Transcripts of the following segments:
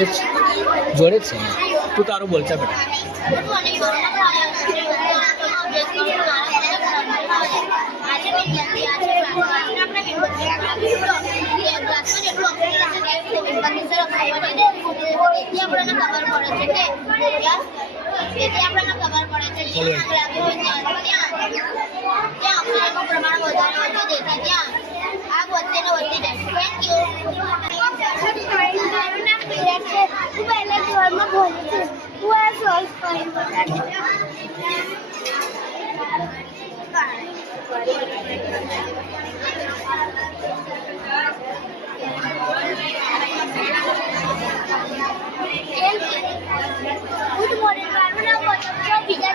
સાથે જોડે જ છે. તું તારું બોલતા બેટા પ્રમાણ વધારે વધુ દેખાય ત્યાં આગ વધતી ને વધતી થેન્ક યુ હું પહેલા ધોરણમાં ભણું છું હું આ સોલ્વ કરી ગુડ મોર્નિંગ મારું નામ વચન બીજા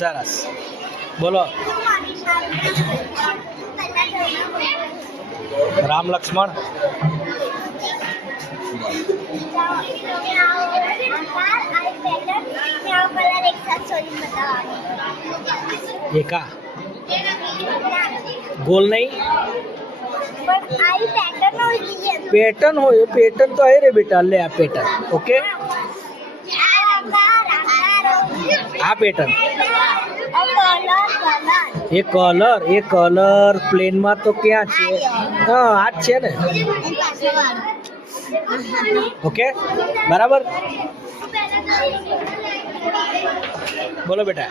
સરસ બોલો. રામ લક્ષ્મણ. એકા. ગોલ નહીં? પેટર્ન હોય પેટર્ન તો આવી રે બેટા લે આ પેટર્ન ઓકે આ પેટર્ન એ કલર એ કલર પ્લેનમાં તો ક્યાં છે? હા આ જ છે ને. ઓકે બરાબર? બોલો બેટા.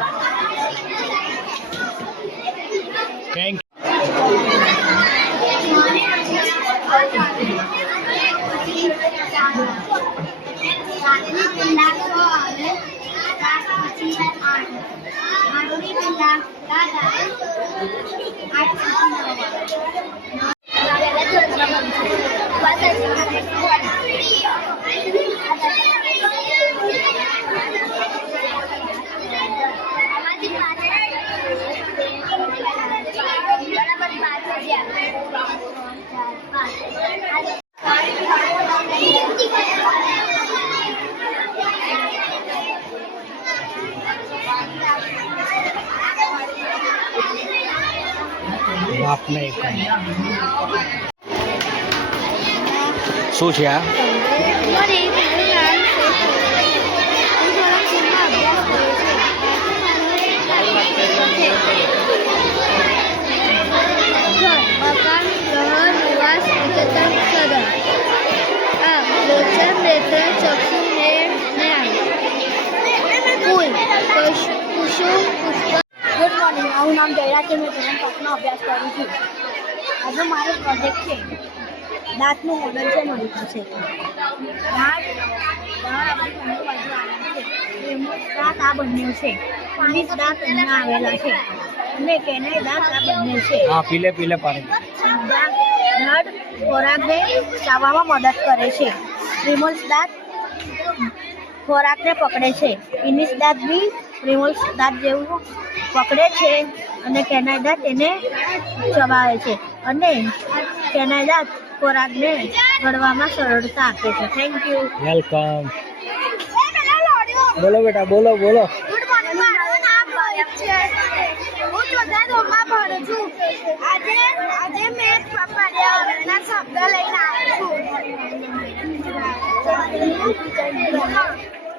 થેન્ક Dada, કુલ કુશ- કુસુમ પુષ્પ ગુડ મોર્નિંગ મારું નામ જયરા છે મેં ધોરણ અભ્યાસ કરું છું. આજે મારો પ્રોજેક્ટ છે. દાંતનું મોડલ છે મારું પાસે દાંત દાંત આપણી બાજુ આવેલું છે. દાંત આ બંને છે. પોલીસ દાંત અહીંયા આવેલા છે. અને કેને દાંત આ બંને છે. હા પીલે પીલે પાણી દાંત ખોરાકને ચાવવામાં મદદ કરે છે. રિમોલ્સ દાંત ખોરાકને પકડે છે. ઇનિસ દાંત બી રિમોલ્સ દાંત જેવું પકડે છે અને કેનાય દાંત એને ચબાવે છે. અને કેનાય દાંત ખોરાકને ગળવામાં સરળતા આપે છે. થેન્ક યુ વેલકમ બોલો બેટા બોલો બોલો. ગુડ મોર્નિંગ મારું નામ મયંક છે. હું ચોથા ધોરણમાં ભણું છું. આજે આજે મેં પર્યાવરણના શબ્દ લઈને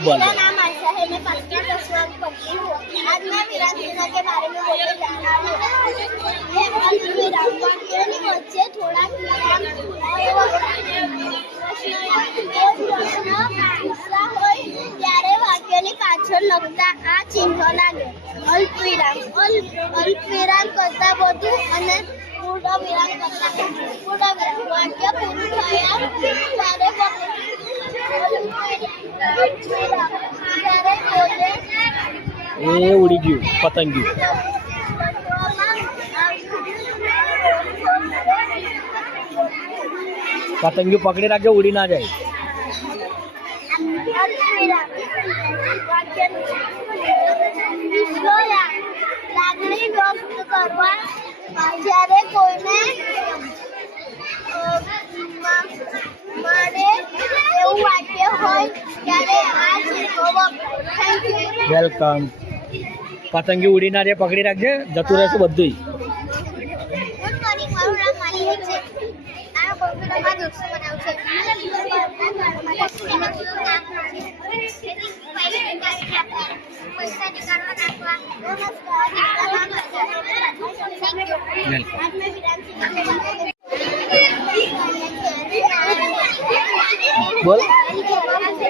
बोल रहा થોડાક વિરામ ત્યારે વાક્યની પાછળ લખતા આ ચિહ્ન લાગે. અલ્પ વિરામ અલ્પ વિરામ કરતાં વધુ અને પૂર્ણ વિરામ કરતાં પૂર્ણ વિરામ વાક્ય પૂરું થયા ત્યારે એ ઉડી ગયું પતંગિયું પતંગિયું પકડી રાખજો ઉડી ના જાય લાગણી વ્યક્ત કરવા જ્યારે કોઈને અ, એવું વાક્ય હોય ત્યારે આ ચિહ્નો થેન્ક વેલકમ પતંગી ઉડી ના પકડી રાખજે જતું રહેશે બધું ગુડ જ્વાળામુખીના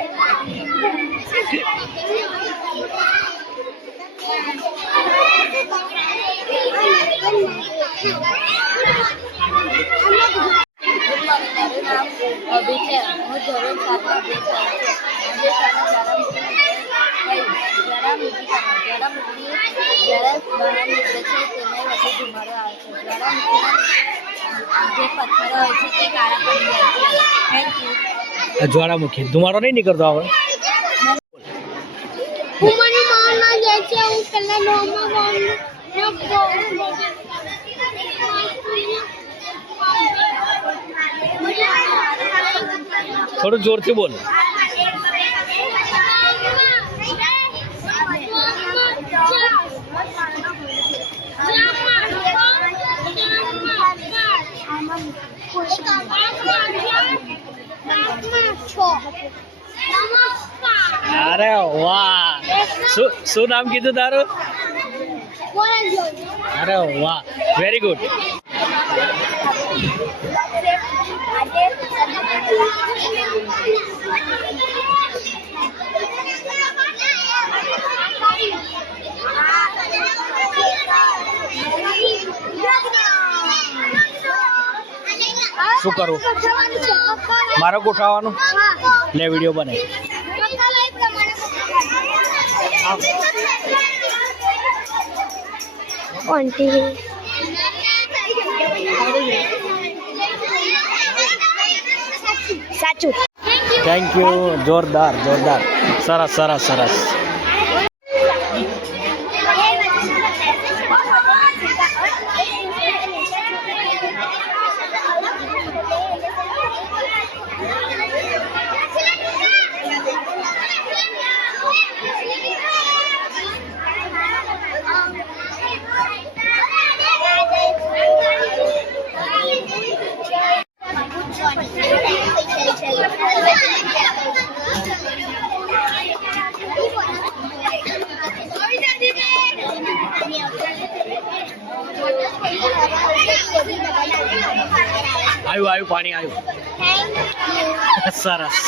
જે પથ્થરો હોય છે તે કાળા પડી જાય છે થેન્ક યુ જ્વાળામુખી ધુમાડો નહીં નીકળતો આવે હું મને મોહનમાં જાય છે હું પેલા નોમાં થોડું જોરથી બોલ અરે વાહ. શું શું નામ કીધું તારું? અરે વાહ. વેરી ગુડ શું કરવું મારે ગોઠવવાનું? લે વીડિયો બને સાચું. થેન્ક યુ જોરદાર જોરદાર. સરસ સરસ સરસ. આવ્યું આવ્યું, પાણી આવ્યું. સરસ.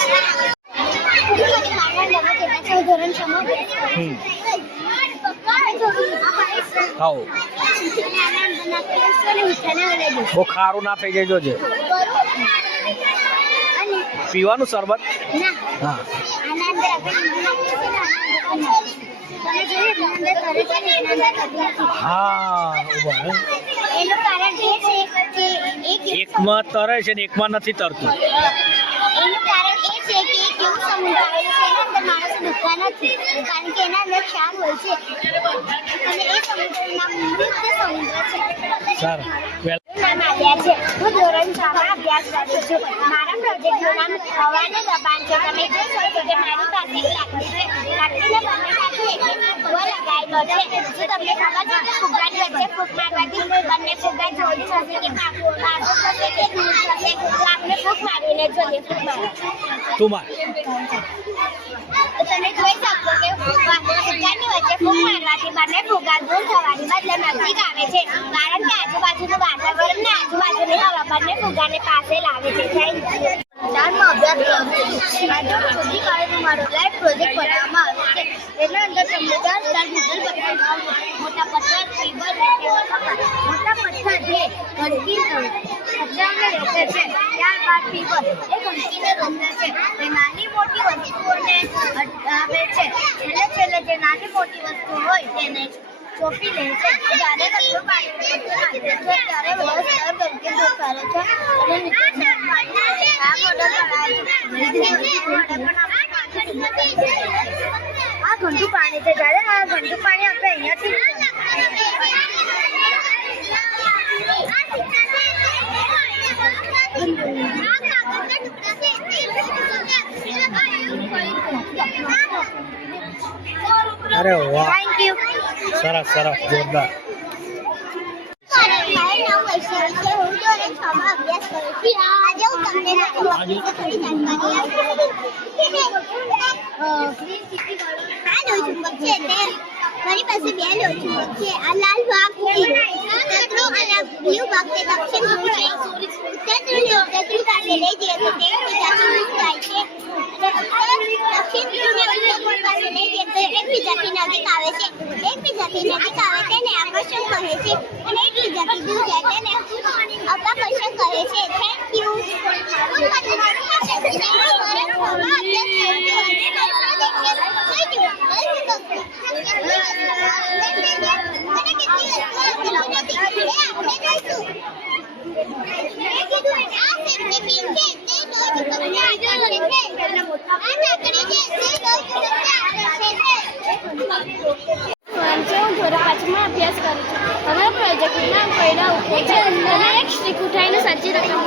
બહુ ખારું ના થઈ જજો છે પીવાનું શરબત? હા. હા એકમાં તરે છે ને એકમાં નથી તરતું. એનું કારણ એ છે કે એક એવું સમુદ્ર આવેલું છે એના અંદર માણસો ડૂબતા નથી કારણ કે એના અંદર ક્ષાર હોય છે. અને એ સમુદ્રનું નામ મૃત સમુદ્ર છે. સારું. વેલ નામ આવ્યા છે. હું ધોરણ છ માં અભ્યાસ કરું છું મારા પ્રોજેક્ટનું નામ હવાનું દબાણ છે. તમે જોઈ શકો કે મારી પાસે એક લાકડી છે. લાકડીને બંને સાથે એક એક ફુગ્ગો લગાવેલો છે. જો તમને ખબર છે કે ફુગ્ગાની વચ્ચે ફૂંક મારવાથી બંને ફુગ્ગા જોડી થશે કે પાકું પાકું થશે કે દૂર થશે તો આપણે ફૂંક મારીને જોઈએ ફૂંક મારો. તું માર તમે જોઈ શકો કે વચ્ચે ફૂંક મારવાથી બંને ફુગ્ગા દૂર થવાની બદલે નજીક આવે છે કારણ કે આજુબાજુનું વાતાવરણ ને આજુબાજુની હવા બંને ફુગ્ગાને પાસે લાવે છે મારો પ્રોજેક્ટ બનાવવામાં આવ્યો છે એના અંદર તમને ચાર બતાવવામાં આવ્યું મોટા પથ્થર ટેબલ મોટા પથ્થર એ નાની મોટી વસ્તુઓને અટકાવે છે. છેલ્લે છેલ્લે જે નાની મોટી વસ્તુ હોય તેને ચોપી લે છે. જ્યારે છે. ત્યારે બધા આ મોડલ ગંદુ પાણી છે. જ્યારે આ ગંદુ પાણી આપણે અહીંયાથી અરે વાહ થેન્ક યુ સરસ સરસ જોરદાર મારું નામ વૈશાલી છે હું ધોરણ છ માં અભ્યાસ કરું છું આજે હું તમને મારી પાસે બે લોહીચુંબક છે. આ લાલ ભાગ છે. ઉત્તરનો અને બ્લુ ભાગ તે દક્ષિણ ધ્રુવ છે. ઉત્તર ધ્રુવને ઉત્તર ધ્રુવ પાસે લઈ જઈએ તો તે એકબીજાથી દૂર થાય છે. અને ઉત્તર દક્ષિણ ધ્રુવને ઉત્તર ધ્રુવ પાસે લઈ જઈએ તો એકબીજાથી નજીક આવે છે. એકબીજાથી નજીક આવે તેને આકર્ષણ કહે છે. અને એકબીજાથી દૂર જાય તેને અપાકર્ષણ કહે છે. થેન્ક યુ કરું છું અમારા પ્રોજેક્ટનું નામ પૈડા ઉઠાય એક સ્ટીક ઉઠાઈને સાચી રકમ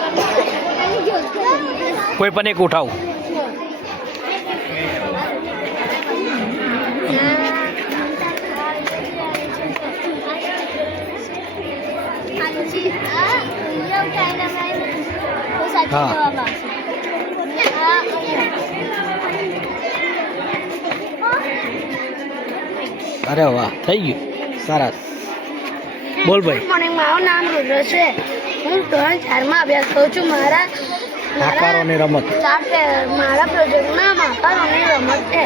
કોઈ પણ એક ઉઠાવ. અરે વાહ થઈ ગયું. સરસ બોલ ભાઈ. મોર્નિંગ મારું નામ રુદ્ર છે. હું ધોરણ ચારમાં અભ્યાસ કરું છું. મારા આકારોની રમત. ચાર તે- મારા પ્રોજેક્ટનું નામ આકારોની રમત છે.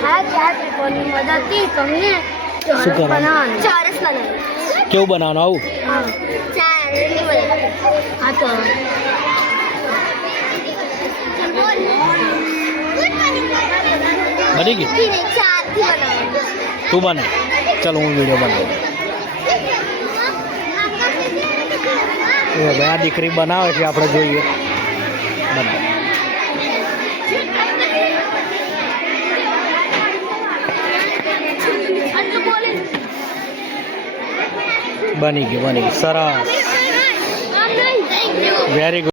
આ ચાર ત્રિકોણની મદદથી તમને શું ચોરસ કરવાનું? બનાવવાનું. ચોરસ બનાવવાનું. કેવું બનાવવાનું? આવું. હા. ચારની મદદથી હા તો. બની ગયું? તું બને. ચાલો હું વીડિયો બનાવું એ ભાઈ આ દીકરી બનાવે છે, આપણે જોઈએ. બની ગયું બની ગયું. સરસ. વેરી ગુડ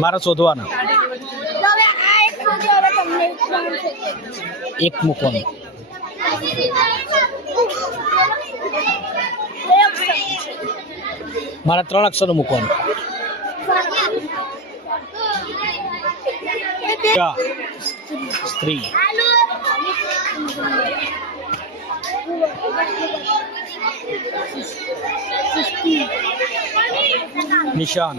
મારા નામ એક મૂકવાનું મારા ત્રણ અક્ષરનું મૂકવાનું સ્ત્રી. નિશાન.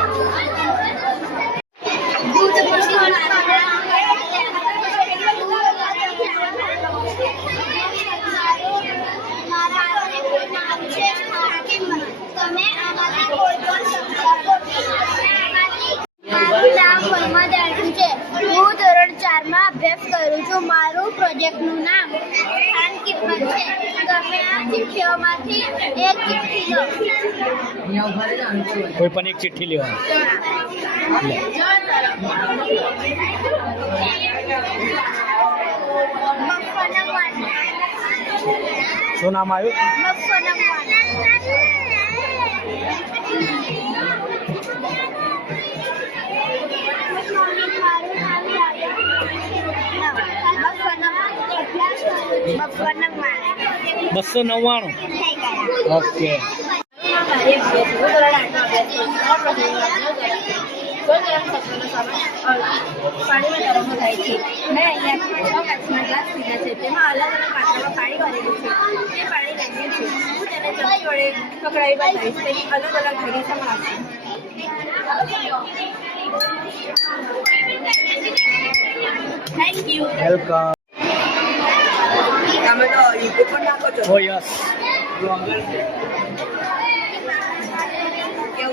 અભ્યાસ કરું છું. મારું પ્રોજેક્ટનું નામ ખાન કિસ્મત છે. તમે આ ચિઠ્ઠીઓમાંથી એક ચિઠ્ઠી લો. કોઈ પણ એક ચિઠ્ઠી લેવાની શું નામ આવ્યું? બસો નવ્વાણું. ઓકે. પાણીમાં તરફનો થાય છે મેં અહીંયા છ કાચના ગ્લાસ લીધા છે તેમાં અલગ અલગ પાત્રમાં પાણી ભરેલું છે તે પાણી છે હું તેને ચમચી વડે પકડાવી બતાવીશ તેની અલગ અલગ હરીફામાં આવશે થેન્ક યુ વેલકમ તમે તો યુટ્યુબ પર નાખો છો ઓ યસ કેવું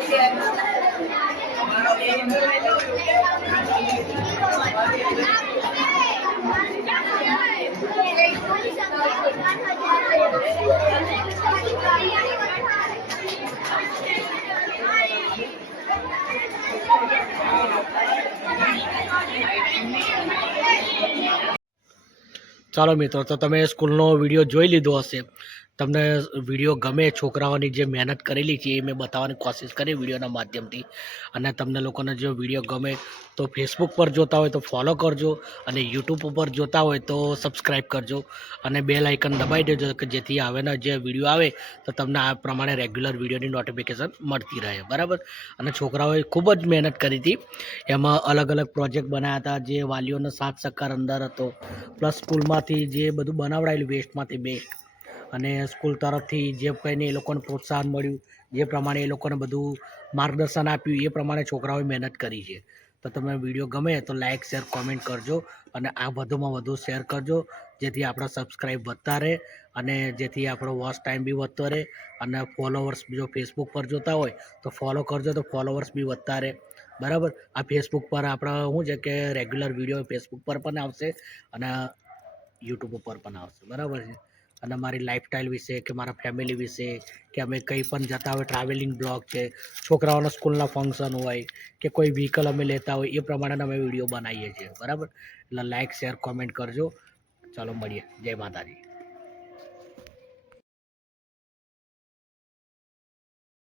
છે ચાલો મિત્રો તો તમે સ્કૂલનો વીડિયો જોઈ લીધો હશે. તમને વીડિયો ગમે છોકરાઓની જે મહેનત કરેલી છે એ મેં બતાવવાની કોશિશ કરી વિડીયોના માધ્યમથી. અને તમને લોકોને જો વીડિયો ગમે તો ફેસબુક પર જોતા હોય તો ફોલો કરજો અને યુટ્યુબ ઉપર જોતા હોય તો સબસ્ક્રાઈબ કરજો. અને બે લાઇકન દબાવી દેજો કે જેથી આવેના જે વીડિયો આવે તો તમને આ પ્રમાણે રેગ્યુલર વિડીયોની નોટિફિકેશન મળતી રહે. બરાબર? અને છોકરાઓએ ખૂબ જ મહેનત કરી હતી. એમાં અલગ અલગ પ્રોજેક્ટ બનાવ્યા હતા. જે વાલીઓનો સાથ સક્કાર અંદર હતો. પ્લસ સ્કૂલમાંથી જે બધું બનાવડાયેલું વેસ્ટમાંથી બેસ્ટ અને સ્કૂલ તરફથી જે કંઈને એ લોકોને પ્રોત્સાહન મળ્યું, જે પ્રમાણે એ લોકોને બધું માર્ગદર્શન આપ્યું, એ પ્રમાણે છોકરાઓએ મહેનત કરી છે. તો તમે વીડિયો ગમે તો લાઇક શેર, કોમેન્ટ કરજો અને આ વધુમાં વધુ શેર કરજો, જેથી આપણા સબસ્ક્રાઈબ વધતા રહે અને જેથી આપણો વોચ ટાઈમ બી વધતો રહે અને ફોલોવર્સ જો ફેસબુક પર જોતા હોય તો ફોલો કરજો તો ફોલોવર્સ બી વધતા રહે. બરાબર? આ ફેસબુક પર આપણા શું છે કે રેગ્યુલર વીડિયો ફેસબુક પર પણ આવશે અને યુટ્યુબ ઉપર પણ આવશે. બરાબર છે? અને મારી લાઈફસ્ટાઈલ વિશે કે મારા ફેમિલી વિશે કે અમે કંઈ પણ જતા હોય ટ્રાવેલિંગ બ્લોગ છે, છોકરાઓના સ્કૂલના ફંક્શન હોય કે કોઈ વ્હીકલ અમે લેતા હોય, એ પ્રમાણેના અમે વીડિયો બનાવીએ છીએ. બરાબર? એટલે લાઇક શેર કોમેન્ટ કરજો. ચાલો મળીએ. જય માતાજી.